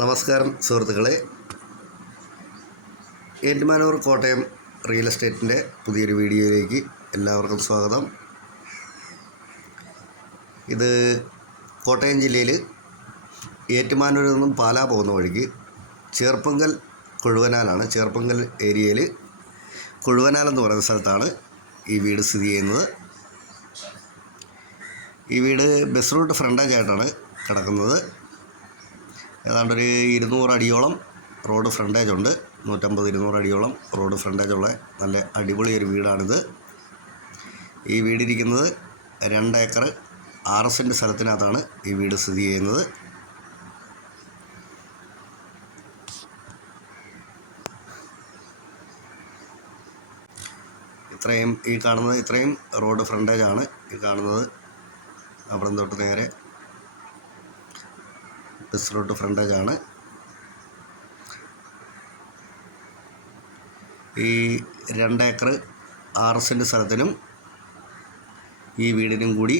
നമസ്കാരം സുഹൃത്തുക്കളെ. ഏറ്റുമാനൂർ കോട്ടയം റിയൽ എസ്റ്റേറ്റിന്റെ പുതിയൊരു വീഡിയോയിലേക്ക് എല്ലാവർക്കും സ്വാഗതം. ഇത് കോട്ടയം ജില്ലയിൽ ഏറ്റുമാനൂരിൽ നിന്നും പാലാ പോകുന്ന വഴിക്ക് ചേർപ്പുങ്കൽ കുഴുവനാലാണ്. ചേർപ്പുങ്കൽ ഏരിയയിൽ കുഴുവനാൽ എന്ന് പറയുന്ന സ്ഥലത്താണ് ഈ വീട് സ്ഥിതി ചെയ്യുന്നത്. ഈ വീട് ബസ് റൂട്ട് ഫ്രണ്ടേജായിട്ടാണ് കിടക്കുന്നത്. ഏതാണ്ട് ഒരു ഇരുന്നൂറ് അടിയോളം റോഡ് ഫ്രണ്ടേജ് ഉണ്ട്. നൂറ്റമ്പത് ഇരുന്നൂറ് അടിയോളം റോഡ് ഫ്രണ്ടേജ് ഉള്ള നല്ല അടിപൊളി ഒരു വീടാണിത്. ഈ വീടിരിക്കുന്നത് രണ്ട് ഏക്കർ ആറ് സെന്റ് സ്ഥലത്തിനകത്താണ് ഈ വീട് സ്ഥിതി ചെയ്യുന്നത്. ഇത്രയും ഈ കാണുന്നത് ഇത്രയും റോഡ് ഫ്രണ്ടേജ് ആണ്. ഈ കാണുന്നത് അവിടെ തൊട്ട് നേരെ ബസ് റോഡ് ആണ് ഈ രണ്ട് ഏക്കർ ആറ് സെന്റ് സ്ഥലത്തിനും ഈ വീടിനും കൂടി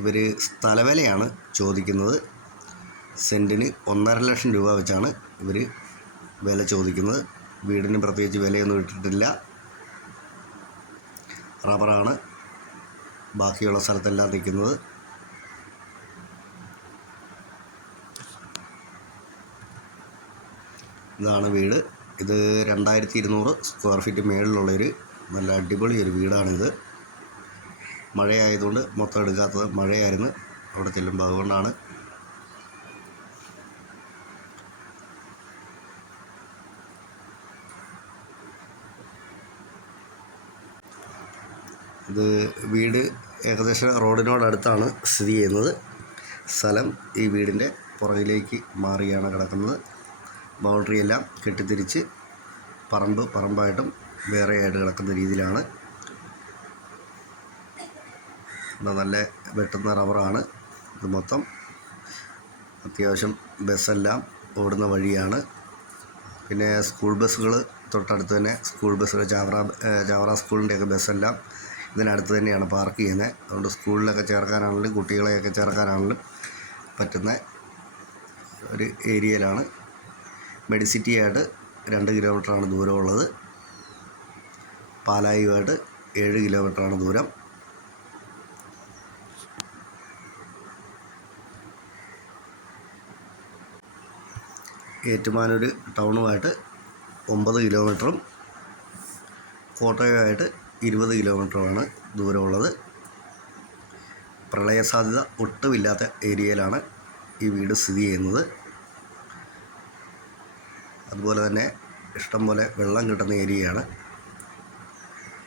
ഇവർ സ്ഥലവിലയാണ് ചോദിക്കുന്നത്. സെന്റിന് ഒന്നര ലക്ഷം രൂപ വെച്ചാണ് ഇവർ വില ചോദിക്കുന്നത്. വീടിന് പ്രത്യേകിച്ച് വിലയൊന്നും ഇട്ടിട്ടില്ല. റബ്ബറാണ് ബാക്കിയുള്ള സ്ഥലത്തെല്ലാം നിൽക്കുന്നത്. ഇതാണ് വീട്. ഇത് രണ്ടായിരത്തി ഇരുന്നൂറ് സ്ക്വയർ ഫീറ്റ് മേളിലുള്ളൊരു നല്ല അടിപൊളി ഒരു വീടാണിത്. മഴയായതുകൊണ്ട് മൊത്തം എടുക്കാത്തത് മഴയായിരുന്നു. അവിടെ ചെല്ലുമ്പോൾ അതുകൊണ്ടാണ്. ഇത് വീട് ഏകദേശം റോഡിനോടടുത്താണ് സ്ഥിതി ചെയ്യുന്നത്. സ്ഥലം ഈ വീടിന്റെ പുറകിലേക്ക് മാറിയാണ് കിടക്കുന്നത്. ബൗണ്ടറി എല്ലാം കെട്ടിത്തിരിച്ച് പറമ്പ് പറമ്പായിട്ടും വേറെ ആയിട്ട് കിടക്കുന്ന രീതിയിലാണ്. നല്ല വെട്ടുന്ന റബ്ബറാണ് ഇത് മൊത്തം. അത്യാവശ്യം ബസ്സെല്ലാം ഓടുന്ന വഴിയാണ്. പിന്നെ സ്കൂൾ ബസ്സുകൾ തൊട്ടടുത്ത് തന്നെ സ്കൂൾ ബസ്സുകൾ ചാവറ ചാവറ സ്കൂളിന്റെയൊക്കെ ബസ്സെല്ലാം ഇതിനടുത്ത് തന്നെയാണ് പാർക്ക് ചെയ്യുന്നത്. അതുകൊണ്ട് സ്കൂളിലൊക്കെ ചേർക്കാനാണെങ്കിലും കുട്ടികളെയൊക്കെ ചേർക്കാനാണെങ്കിലും പറ്റുന്ന ഒരു ഏരിയയിലാണ്. മെഡിസിറ്റി ആയിട്ട് രണ്ട് കിലോമീറ്ററാണ് ദൂരമുള്ളത്. പാലായുമായിട്ട് ഏഴ് കിലോമീറ്ററാണ് ദൂരം. ഏറ്റുമാനൂർ ടൗണുമായിട്ട് ഒമ്പത് കിലോമീറ്ററും കോട്ടയമായിട്ട് ഇരുപത് കിലോമീറ്ററുമാണ് ദൂരമുള്ളത്. പ്രളയ സാധ്യത ഒട്ടുമില്ലാത്ത ഏരിയയിലാണ് ഈ വീട് സ്ഥിതി ചെയ്യുന്നത്. അതുപോലെ തന്നെ ഇഷ്ടം പോലെ വെള്ളം കിട്ടുന്ന ഏരിയയാണ്.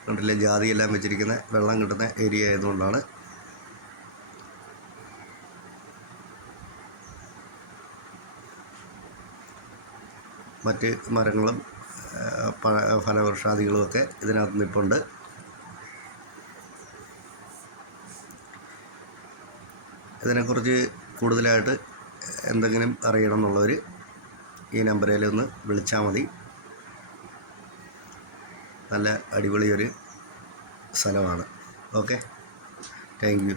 കണ്ടില്ലേ ജാതിയെല്ലാം വെച്ചിരിക്കുന്ന വെള്ളം കിട്ടുന്ന ഏരിയ ആയതുകൊണ്ടാണ്. മറ്റ് മരങ്ങളും ഫലവൃക്ഷാദികളുമൊക്കെ ഇതിനകത്ത് നിൽപ്പുണ്ട് ഇതിനെക്കുറിച്ച് കൂടുതലായിട്ട് എന്തെങ്കിലും അറിയണം എന്നുള്ളവർ ഈ നമ്പറിൽ ഒന്ന് വിളിച്ചാൽ മതി. നല്ല അടിപൊളിയൊരു സ്ഥലമാണ്. ഓക്കെ. Thank you.